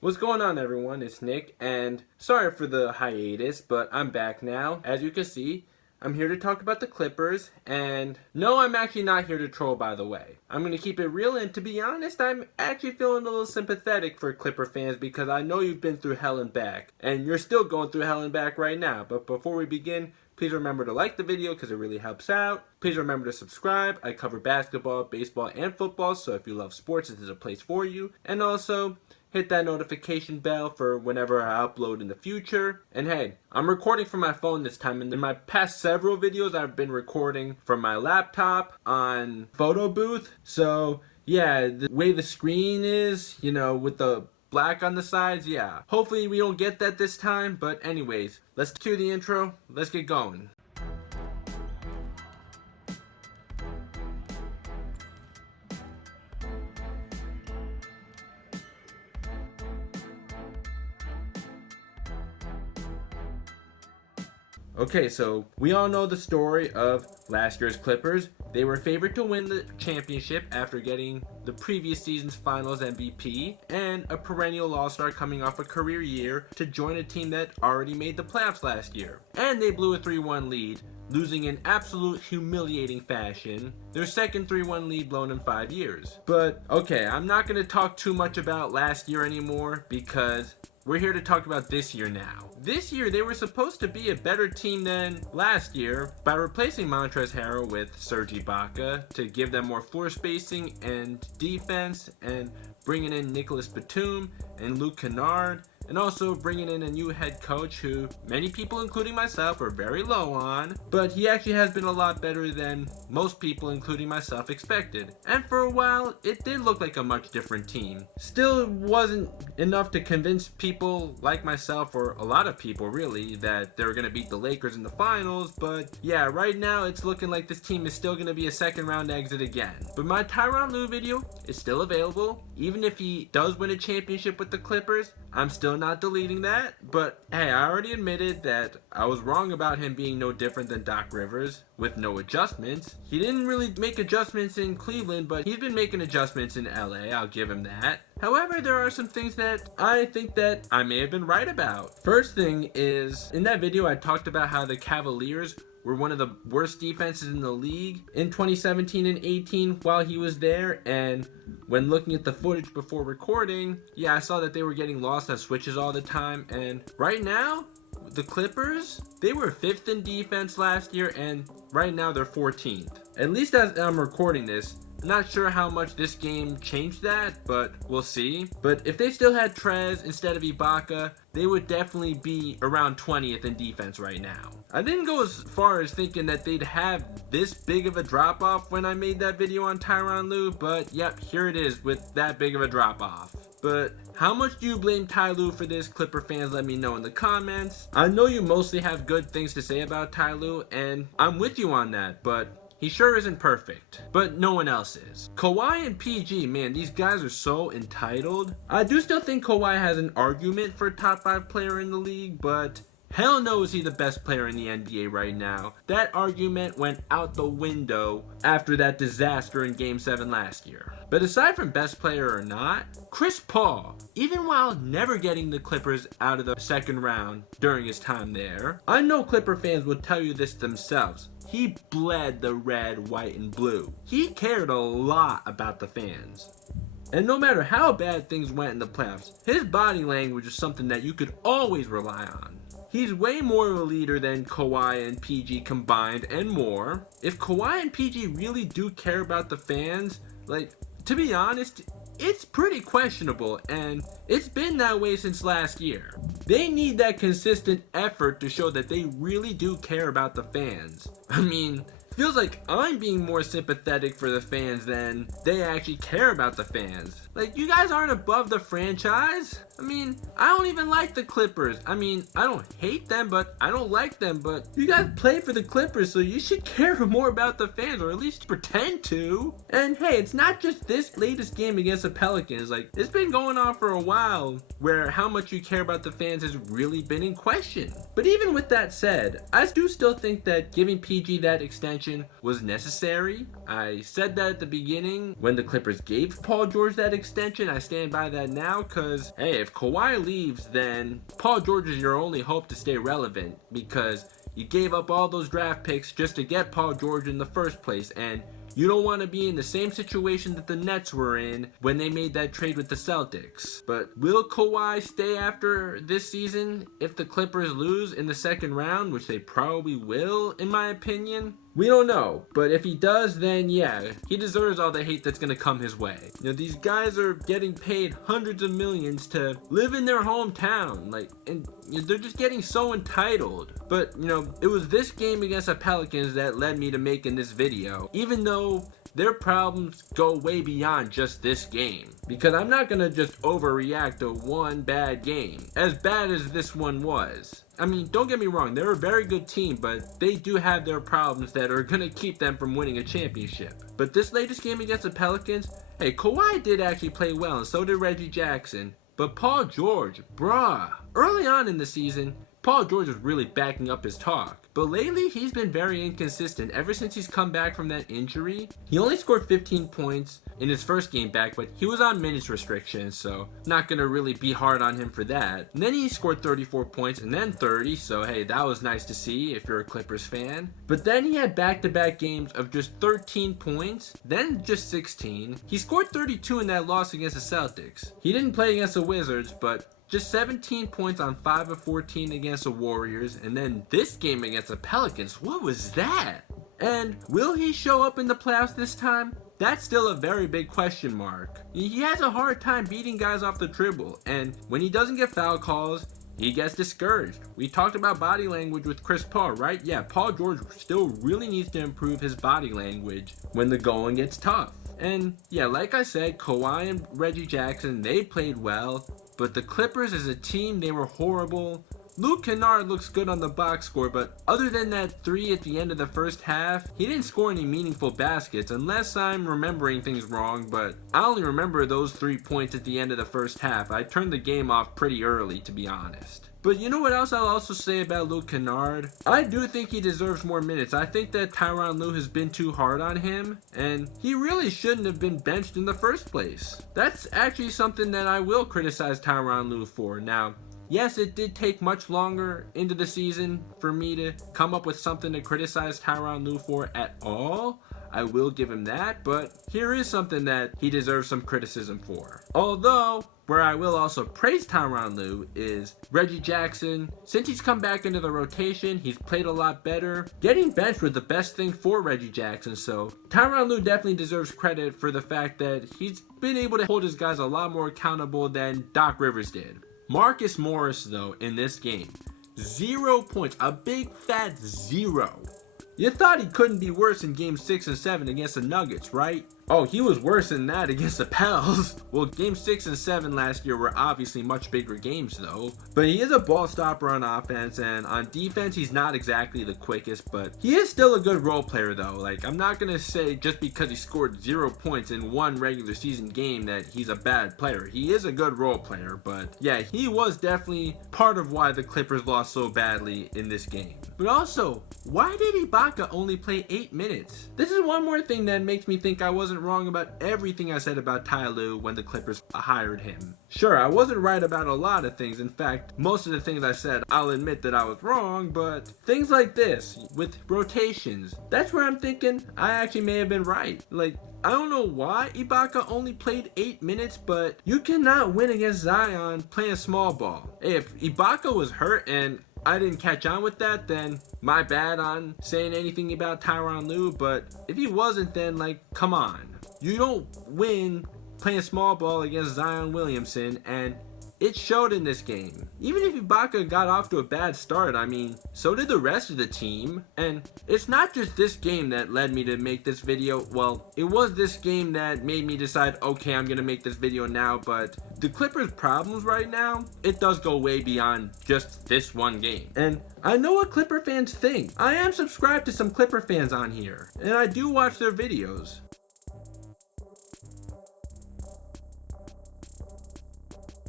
What's going on, everyone? It's Nick, and sorry for the hiatus, but I'm back now. As you can see, I'm here to talk about the Clippers, and no, I'm actually not here to troll, by the way. I'm going to keep it real, and to be honest, I'm actually feeling a little sympathetic for Clipper fans because I know you've been through hell and back, and you're still going through hell and back right now. But before we begin, please remember to like the video because it really helps out. Please remember to subscribe. I cover basketball, baseball, and football, so if you love sports, this is a place for you. And also, hit that notification bell for whenever I upload in the future. And hey, I'm recording from my phone this time, and in my past several videos I've been recording from my laptop on Photo Booth. So yeah, the way the screen is, with the black on the sides, yeah. Hopefully we don't get that this time, but anyways, let's cue the intro. Let's get going. Okay, so we all know the story of last year's Clippers. They were favored to win the championship after getting the previous season's finals MVP and a perennial all-star coming off a career year to join a team that already made the playoffs last year. And they blew a 3-1 lead, losing in absolute humiliating fashion, their second 3-1 lead blown in 5 years. But okay, I'm not going to talk too much about last year anymore because we're here to talk about this year now. This year, they were supposed to be a better team than last year by replacing Montrezl Harrell with Serge Ibaka to give them more floor spacing and defense, and bringing in Nicolas Batum and Luke Kennard, and also bringing in a new head coach who many people, including myself, are very low on, but he actually has been a lot better than most people, including myself, expected. And for a while, it did look like a much different team. Still wasn't enough to convince people like myself, or a lot of people really, that they were going to beat the Lakers in the finals, but yeah, right now it's looking like this team is still going to be a second round exit again. But my Tyronn Lue video is still available. Even if he does win a championship with the Clippers, I'm still not deleting that. But hey, I already admitted that I was wrong about him being no different than Doc Rivers with no adjustments. He didn't really make adjustments in Cleveland, but he's been making adjustments in LA, I'll give him that. However, there are some things that I think that I may have been right about. First thing is, in that video I talked about how the Cavaliers were one of the worst defenses in the league in 2017 and 18 while he was there, and when looking at the footage before recording, yeah, I saw that they were getting lost on switches all the time. And right now, the Clippers, they were 5th in defense last year, and right now they're 14th. At least as I'm recording this. I'm not sure how much this game changed that, but we'll see. But if they still had Trez instead of Ibaka, they would definitely be around 20th in defense right now. I didn't go as far as thinking that they'd have this big of a drop-off when I made that video on Tyronn Lue, but yep, here it is with that big of a drop-off. But how much do you blame Ty Lue for this? Clipper fans, let me know in the comments. I know you mostly have good things to say about Ty Lue, and I'm with you on that, but he sure isn't perfect, but no one else is. Kawhi and PG, man, these guys are so entitled. I do still think Kawhi has an argument for top 5 player in the league, but hell no is he the best player in the NBA right now. That argument went out the window after that disaster in Game 7 last year. But aside from best player or not, Chris Paul, even while never getting the Clippers out of the second round during his time there, I know Clipper fans would tell you this themselves. He bled the red, white, and blue. He cared a lot about the fans. And no matter how bad things went in the playoffs, his body language is something that you could always rely on. He's way more of a leader than Kawhi and PG combined and more. If Kawhi and PG really do care about the fans, to be honest, it's pretty questionable, and it's been that way since last year. They need that consistent effort to show that they really do care about the fans. I mean, feels like I'm being more sympathetic for the fans than they actually care about the fans. You guys aren't above the franchise? I mean, I don't even like the Clippers. I mean, I don't hate them, but I don't like them. But you guys play for the Clippers, so you should care more about the fans, or at least pretend to. And hey, it's not just this latest game against the Pelicans. It's been going on for a while where how much you care about the fans has really been in question. But even with that said, I do still think that giving PG that extension was necessary. I said that at the beginning when the Clippers gave Paul George that extension. I stand by that now because, hey, if Kawhi leaves, then Paul George is your only hope to stay relevant because you gave up all those draft picks just to get Paul George in the first place, and you don't want to be in the same situation that the Nets were in when they made that trade with the Celtics. But will Kawhi stay after this season if the Clippers lose in the second round, which they probably will, in my opinion? We don't know, but if he does, then yeah, he deserves all the hate that's gonna come his way. You know, these guys are getting paid hundreds of millions to live in their hometown, and they're just getting so entitled. But, it was this game against the Pelicans that led me to making this video, even though their problems go way beyond just this game. Because I'm not gonna just overreact to one bad game, as bad as this one was. I mean, don't get me wrong, they're a very good team, but they do have their problems that are gonna keep them from winning a championship. But this latest game against the Pelicans, hey, Kawhi did actually play well, and so did Reggie Jackson. But Paul George, bruh. Early on in the season, Paul George was really backing up his talk. But lately, he's been very inconsistent ever since he's come back from that injury. He only scored 15 points in his first game back, but he was on minutes restrictions, so not gonna really be hard on him for that. And then he scored 34 points and then 30, so hey, that was nice to see if you're a Clippers fan. But then he had back-to-back games of just 13 points, then just 16. He scored 32 in that loss against the Celtics. He didn't play against the Wizards, but just 17 points on 5 of 14 against the Warriors, and then this game against the Pelicans, what was that? And will he show up in the playoffs this time? That's still a very big question mark. He has a hard time beating guys off the dribble, and when he doesn't get foul calls, he gets discouraged. We talked about body language with Chris Paul, right? Yeah, Paul George still really needs to improve his body language when the going gets tough. And yeah, like I said, Kawhi and Reggie Jackson, they played well, but the Clippers as a team, they were horrible. Luke Kennard looks good on the box score, but other than that 3 at the end of the first half, he didn't score any meaningful baskets, unless I'm remembering things wrong, but I only remember those 3 points at the end of the first half. I turned the game off pretty early, to be honest. But you know what else I'll also say about Luke Kennard? I do think he deserves more minutes. I think that Tyronn Lue has been too hard on him, and he really shouldn't have been benched in the first place. That's actually something that I will criticize Tyronn Lue for. Now, yes, it did take much longer into the season for me to come up with something to criticize Tyronn Lue for at all. I will give him that, but here is something that he deserves some criticism for. Although, where I will also praise Tyronn Lue is Reggie Jackson. Since he's come back into the rotation, he's played a lot better. Getting benched was the best thing for Reggie Jackson, so Tyronn Lue definitely deserves credit for the fact that he's been able to hold his guys a lot more accountable than Doc Rivers did. Marcus Morris, though, in this game, 0 points, a big fat 0. You thought he couldn't be worse in games 6 and 7 against the Nuggets, right? Oh, he was worse than that against the Pels. Well, games 6 and 7 last year were obviously much bigger games though. But he is a ball stopper on offense, and on defense he's not exactly the quickest, but he is still a good role player though. I'm not gonna say just because he scored 0 points in one regular season game that he's a bad player. He is a good role player, but yeah, he was definitely part of why the Clippers lost so badly in this game. But also, why did Ibaka only play 8 minutes? This is one more thing that makes me think I wasn't wrong about everything I said about Ty Lue when the Clippers hired him. Sure, I wasn't right about a lot of things. In fact, most of the things I said, I'll admit that I was wrong, but things like this, with rotations, that's where I'm thinking I actually may have been right. I don't know why Ibaka only played 8 minutes, but you cannot win against Zion playing small ball. If Ibaka was hurt and I didn't catch on with that, then my bad on saying anything about Tyronn Lue, but if he wasn't, then come on. You don't win playing small ball against Zion Williamson, and it showed in this game. Even if Ibaka got off to a bad start, I mean, so did the rest of the team. And it's not just this game that led me to make this video. Well, it was this game that made me decide, okay, I'm gonna make this video now, but the Clippers' problems right now, it does go way beyond just this one game. And I know what Clipper fans think. I am subscribed to some Clipper fans on here, and I do watch their videos.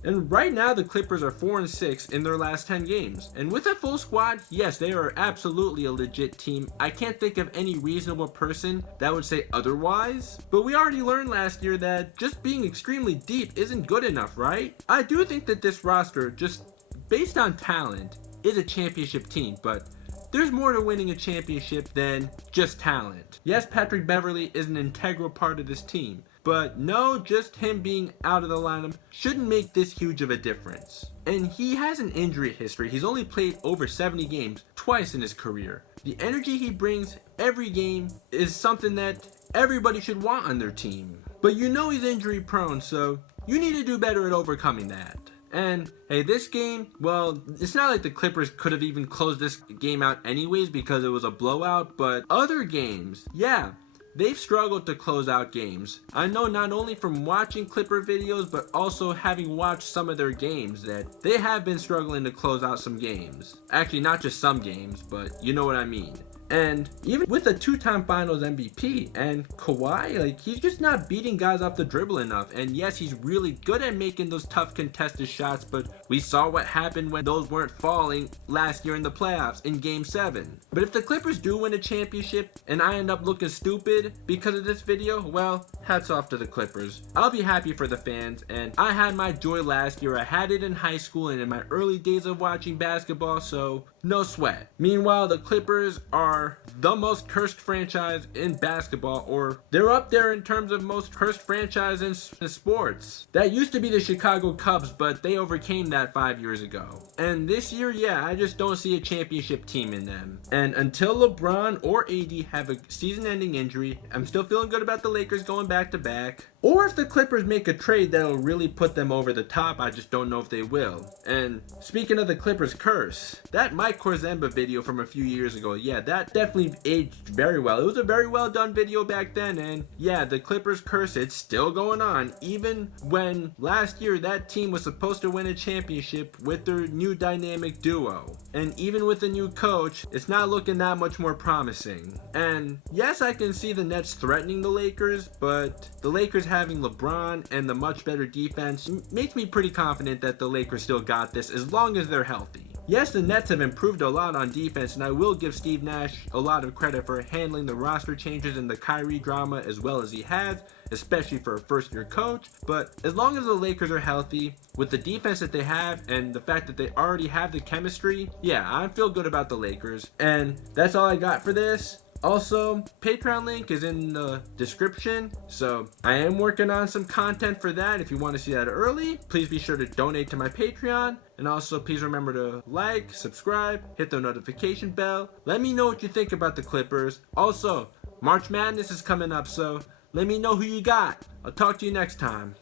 And right now the Clippers are 4-6 in their last 10 games. And with a full squad, yes, they are absolutely a legit team. I can't think of any reasonable person that would say otherwise. But we already learned last year that just being extremely deep isn't good enough, right? I do think that this roster, just based on talent, is a championship team, but there's more to winning a championship than just talent. Yes, Patrick Beverley is an integral part of this team, but no, just him being out of the lineup shouldn't make this huge of a difference. And he has an injury history. He's only played over 70 games twice in his career. The energy he brings every game is something that everybody should want on their team. But you know he's injury prone, so you need to do better at overcoming that. And hey, this game, well, it's not like the Clippers could have even closed this game out anyways because it was a blowout, but other games, yeah, they've struggled to close out games. I know not only from watching Clipper videos, but also having watched some of their games that they have been struggling to close out some games. Actually, not just some games, but you know what I mean. And even with a two-time finals MVP and Kawhi, like, he's just not beating guys off the dribble enough. And yes, he's really good at making those tough contested shots, but we saw what happened when those weren't falling last year in the playoffs in Game 7. But if the Clippers do win a championship and I end up looking stupid because of this video, well, hats off to the Clippers. I'll be happy for the fans, and I had my joy last year. I had it in high school and in my early days of watching basketball, so no sweat. Meanwhile, the Clippers are the most cursed franchise in basketball, or they're up there in terms of most cursed franchise in sports. That used to be the Chicago Cubs, but they overcame that 5 years ago. And this year, yeah, I just don't see a championship team in them. And until LeBron or AD have a season-ending injury, I'm still feeling good about the Lakers going back-to-back. Or if the Clippers make a trade that'll really put them over the top, I just don't know if they will. And speaking of the Clippers curse, that Mike Korzemba video from a few years ago, yeah, that definitely aged very well. It was a very well done video back then, and yeah, the Clippers curse, it's still going on. Even when last year that team was supposed to win a championship with their new dynamic duo. And even with a new coach, it's not looking that much more promising. And yes, I can see the Nets threatening the Lakers, but the Lakers having LeBron and the much better defense makes me pretty confident that the Lakers still got this as long as they're healthy. Yes, the Nets have improved a lot on defense, and I will give Steve Nash a lot of credit for handling the roster changes and the Kyrie drama as well as he has, especially for a first-year coach. But as long as the Lakers are healthy, with the defense that they have and the fact that they already have the chemistry, yeah, I feel good about the Lakers. And that's all I got for this. Also, Patreon link is in the description, so I am working on some content for that. If you want to see that early, please be sure to donate to my Patreon. And also, please remember to like, subscribe, hit the notification bell. Let me know what you think about the Clippers. Also, March Madness is coming up, so let me know who you got. I'll talk to you next time.